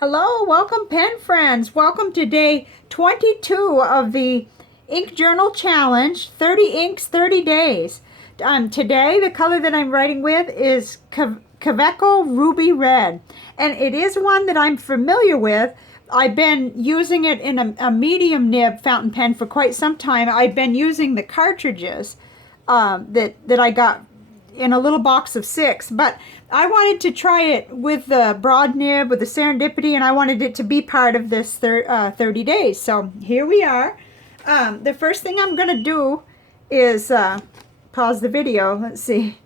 Hello, welcome pen friends. Welcome to day 22 of the Ink Journal Challenge, 30 inks, 30 days. Today, the color that I'm writing with is Kaweco Ruby Red. And it is one that I'm familiar with. I've been using it in a medium nib fountain pen for quite some time. I've been using the cartridges that I got in a little box of 6, but I wanted to try it with the broad nib, with the Serendipity, and I wanted it to be part of this 30 days. So here we are. The first thing I'm going to do is pause the video. Let's see.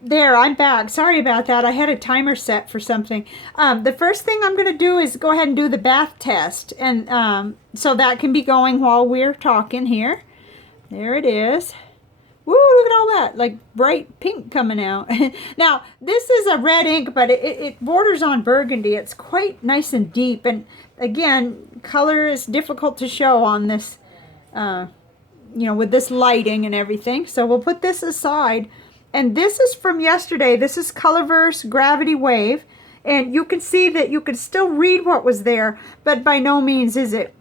There, I'm back. Sorry about that. I had a timer set for something. The first thing I'm going to do is go ahead and do the bath test, and so that can be going while we're talking here. There it is. Woo, look at all that, like bright pink coming out. Now, this is a red ink, but it borders on burgundy. It's quite nice and deep. And again, color is difficult to show on this, with this lighting and everything. So we'll put this aside. And this is from yesterday. This is Colorverse Gravity Wave. And you can see that you can still read what was there, but by no means is it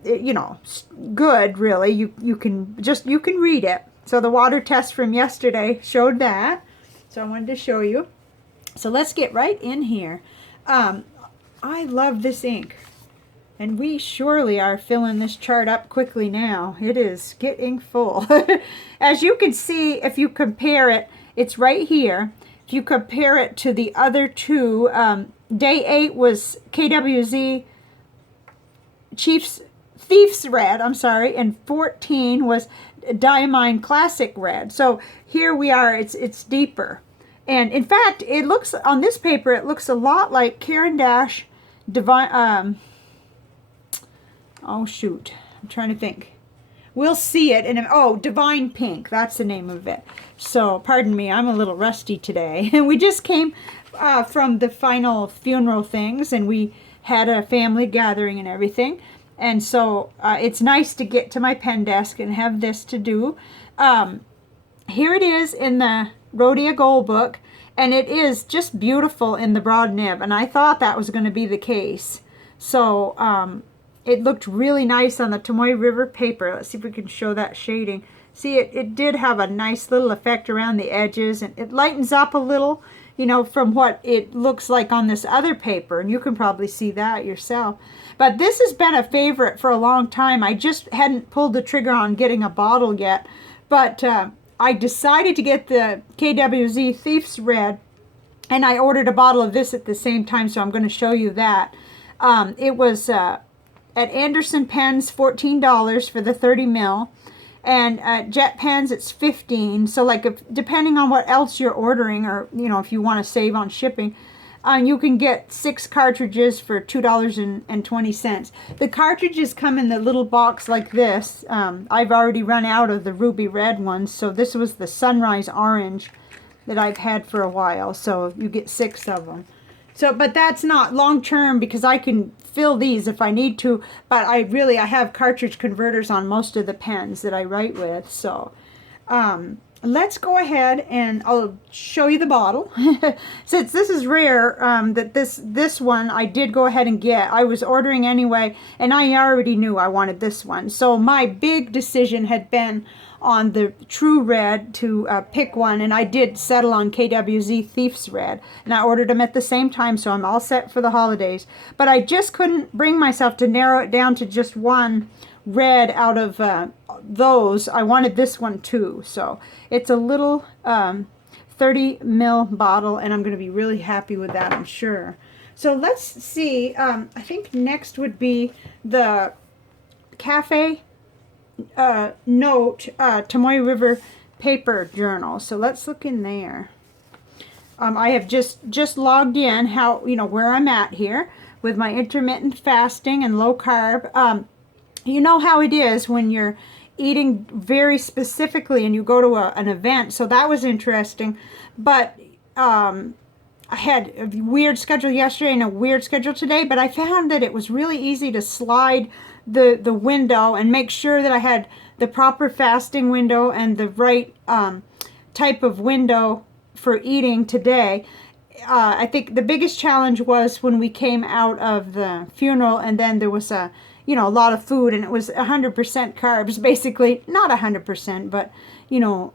good, really. You can read it. So the water test from yesterday showed that. So I wanted to show you. So let's get right in here. I love this ink. And we surely are filling this chart up quickly now. It is getting full. As you can see, if you compare it, it's right here. If you compare it to the other two, day 8 was KWZ Thief's Red, and 14 was Diamine Classic Red. So here we are, it's deeper. And in fact, it looks, on this paper, it looks a lot like Caran d'Ache Divine, oh shoot, I'm trying to think. We'll see it in Divine Pink, that's the name of it. So, pardon me, I'm a little rusty today. We just came from the final funeral things, and we had a family gathering and everything. And so it's nice to get to my pen desk and have this to do. Here it is in the Rhodia Gold book, and it is just beautiful in the broad nib, and I thought that was going to be the case. So it looked really nice on the Tomoe River paper. Let's see if we can show that shading. See, it did have a nice little effect around the edges, and it lightens up a little, from what it looks like on this other paper, and you can probably see that yourself. But this has been a favorite for a long time. I just hadn't pulled the trigger on getting a bottle yet, but I decided to get the KWZ Thief's Red, and I ordered a bottle of this at the same time, so I'm going to show you that. It was at Anderson Pens, $14 for the 30 mil. And at Jet Pens, it's $15. So, depending on what else you're ordering, or if you want to save on shipping, you can get 6 cartridges for $2.20. The cartridges come in the little box like this. I've already run out of the Ruby Red ones, so this was the Sunrise Orange that I've had for a while. So you get 6 of them. So, but that's not long term because I can fill these if I need to. But I have cartridge converters on most of the pens that I write with. So, let's go ahead and I'll show you the bottle. Since this is rare, that this one I did go ahead and get. I was ordering anyway, and I already knew I wanted this one. So my big decision had been on the True Red to pick one, and I did settle on KWZ Thief's Red, and I ordered them at the same time, so I'm all set for the holidays. But I just couldn't bring myself to narrow it down to just one red out of those. I wanted this one too, so it's a little 30 mil bottle, and I'm going to be really happy with that, I'm sure. So let's see, I think next would be the Cafe Note Tomoe River paper journal. So let's look in there. I have just logged in where I'm at here with my intermittent fasting and low carb. You know how it is when you're eating very specifically and you go to an event. So that was interesting. But I had a weird schedule yesterday and a weird schedule today, but I found that it was really easy to slide the window and make sure that I had the proper fasting window and the right type of window for eating today. I think the biggest challenge was when we came out of the funeral, and then there was a, you know, a lot of food, and it was 100% carbs, basically. Not 100%, but, you know,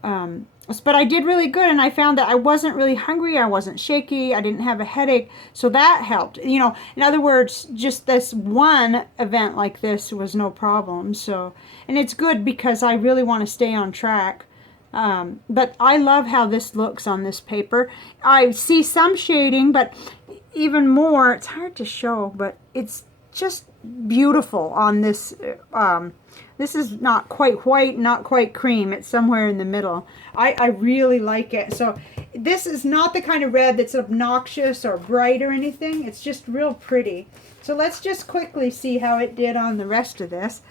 but I did really good, and I found that I wasn't really hungry, I wasn't shaky, I didn't have a headache, so that helped. You know, in other words, just this one event like this was no problem. So, and it's good because I really want to stay on track. But I love how this looks on this paper. I see some shading, but even more, it's hard to show, but it's just beautiful on this. This is not quite white, not quite cream. It's somewhere in the middle. I really like it. So this is not the kind of red that's obnoxious or bright or anything. It's just real pretty. So let's just quickly see how it did on the rest of this.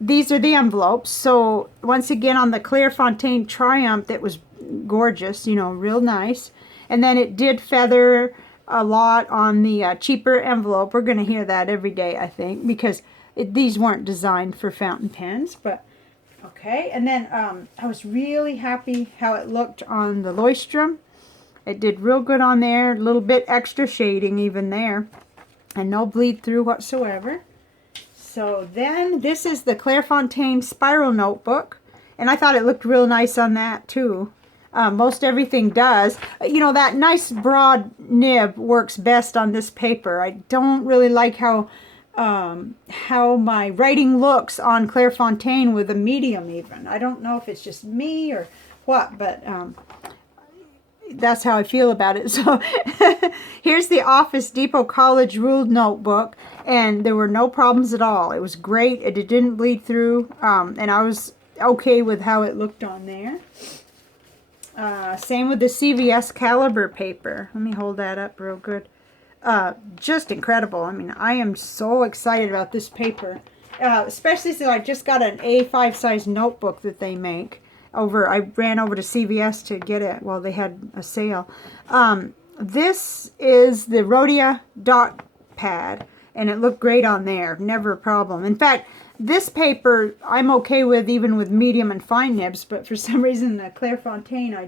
These are the envelopes. So once again on the Clairefontaine Triumph, it was gorgeous, you know, real nice. And then it did feather a lot on the cheaper envelope. We're going to hear that every day, I think, because these weren't designed for fountain pens. But okay, and then I was really happy how it looked on the Leuchtturm. It did real good on there. A little bit extra shading even there, and no bleed through whatsoever. So then this is the Clairefontaine Spiral Notebook, and I thought it looked real nice on that too. Most everything does. You know, that nice broad nib works best on this paper. I don't really like how my writing looks on Clairefontaine with a medium even. I don't know if it's just me or what, but that's how I feel about it. So here's the Office Depot College Ruled Notebook, and there were no problems at all. It was great. It didn't bleed through, and I was okay with how it looked on there. Same with the CVS Caliber paper. Let me hold that up real good. Just incredible. I mean, I am so excited about this paper, especially since I just got an A5 size notebook that they make. I ran over to CVS to get it while they had a sale. This is the Rhodia dot pad, and it looked great on there. Never a problem. In fact, this paper I'm okay with even with medium and fine nibs, but for some reason the Clairefontaine, I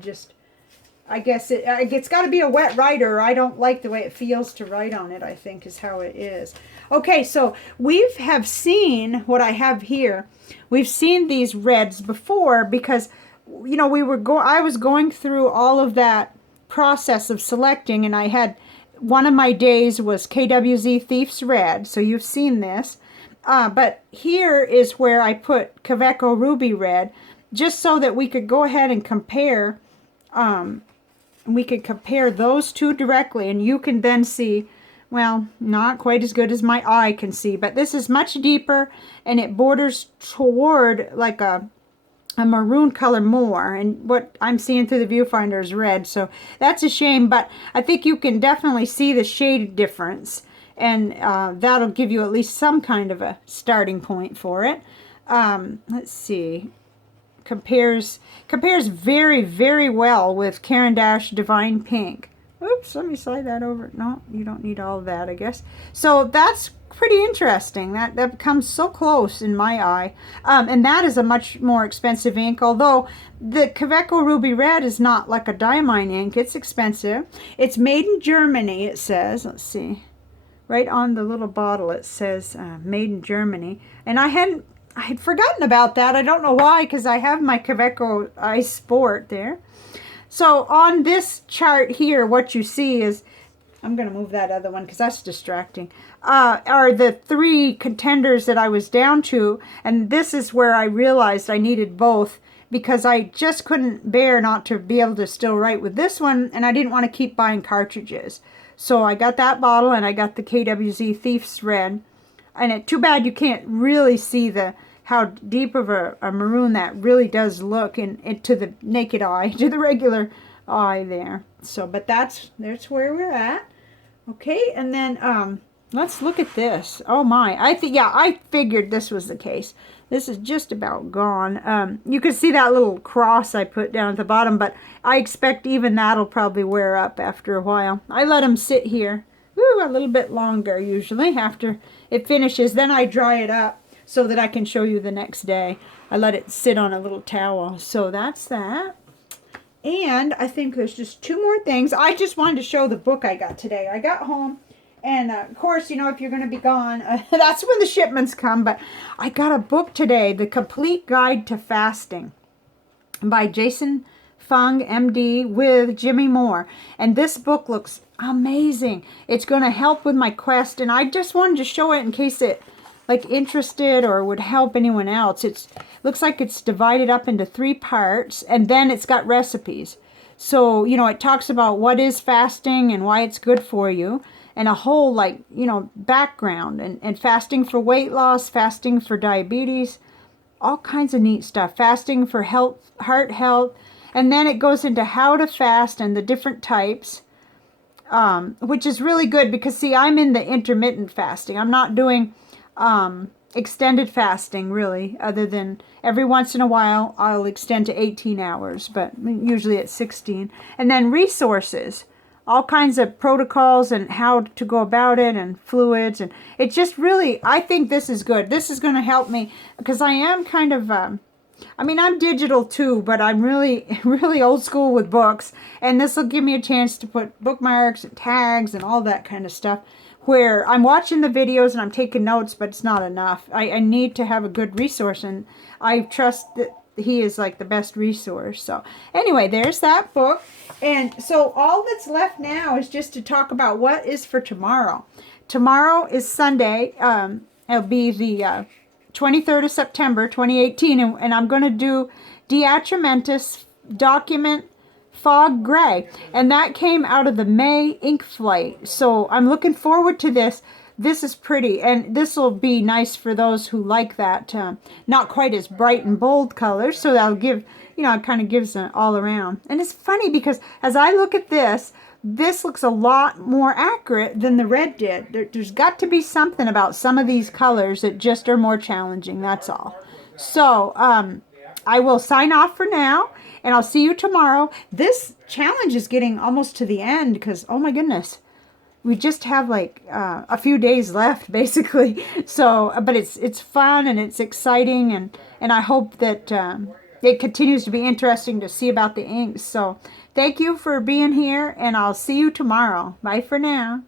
guess it's got to be a wet writer. I don't like the way it feels to write on it, I think is how it is. Okay, so we have seen what I have here. We've seen these reds before because, you know, I was going through all of that process of selecting, and I had, one of my days was KWZ Thief's Red, so you've seen this. But here is where I put Kaweco Ruby Red, just so that we could go ahead and compare, those two directly, and you can then see, well, not quite as good as my eye can see, but this is much deeper, and it borders toward like a maroon color more, and what I'm seeing through the viewfinder is red, so that's a shame, but I think you can definitely see the shade difference, and that'll give you at least some kind of a starting point for it. Let's see. Compares very, very well with Caran d'Ache Divine Pink. Oops, let me slide that over. No, you don't need all of that, I guess. So that's pretty interesting. That comes so close in my eye. And that is a much more expensive ink, although the Kaweco Ruby Red is not like a diamine ink. It's expensive. It's made in Germany, it says. Let's see. Right on the little bottle it says made in Germany. And I had forgotten about that. I don't know why, because I have my Kaweco Ice Sport there. So on this chart here, what you see is, I'm going to move that other one because that's distracting, are the three contenders that I was down to. And this is where I realized I needed both, because I just couldn't bear not to be able to still write with this one, and I didn't want to keep buying cartridges. So I got that bottle, and I got the KWZ Thief's Red. And too bad you can't really see how deep of a maroon that really does look into the naked eye, to the regular eye there. So, but that's where we're at. Okay, and then let's look at this. Oh my, I figured this was the case. This is just about gone. You can see that little cross I put down at the bottom, but I expect even that'll probably wear up after a while. I let them sit here a little bit longer usually after it finishes. Then I dry it up so that I can show you the next day. I let it sit on a little towel. So that's that. And I think there's just two more things. I just wanted to show the book I got today. I got home, and of course, you know, if you're going to be gone, that's when the shipments come. But I got a book today, The Complete Guide to Fasting by Jason Fung, MD, with Jimmy Moore. And this book looks amazing. It's going to help with my quest, and I just wanted to show it in case it like interested or would help anyone else. It looks like it's divided up into 3 parts, and then it's got recipes. So, you know, it talks about what is fasting and why it's good for you, and a whole, like, you know, background, and fasting for weight loss, fasting for diabetes, all kinds of neat stuff. Fasting for health, heart health, and then it goes into how to fast and the different types, which is really good because, see, I'm in the intermittent fasting. I'm not doing extended fasting, really, other than every once in a while I'll extend to 18 hours, but usually it's 16. And then resources, all kinds of protocols and how to go about it, and fluids, and it just really, I think this is good. This is going to help me because I am kind of, I mean, I'm digital too, but I'm really, really old school with books, and this will give me a chance to put bookmarks and tags and all that kind of stuff, where I'm watching the videos and I'm taking notes, but it's not enough. I need to have a good resource, and I trust that he is like the best resource. So anyway, there's that book. And so all that's left now is just to talk about what is for tomorrow. Tomorrow is Sunday. It'll be the 23rd of September, 2018, and I'm going to do De Atramentis Document Fog Gray, and that came out of the May ink flight. So I'm looking forward to this. This is pretty, and this will be nice for those who like that not quite as bright and bold colors. So that'll give, you know, it kind of gives an all around. And it's funny because as I look at this, this looks a lot more accurate than the red did. There's got to be something about some of these colors that just are more challenging, that's all. So I will sign off for now, and I'll see you tomorrow. This challenge is getting almost to the end because, oh my goodness, we just have like a few days left, basically. So, but it's fun and it's exciting, and I hope that it continues to be interesting to see about the inks. So thank you for being here, and I'll see you tomorrow. Bye for now.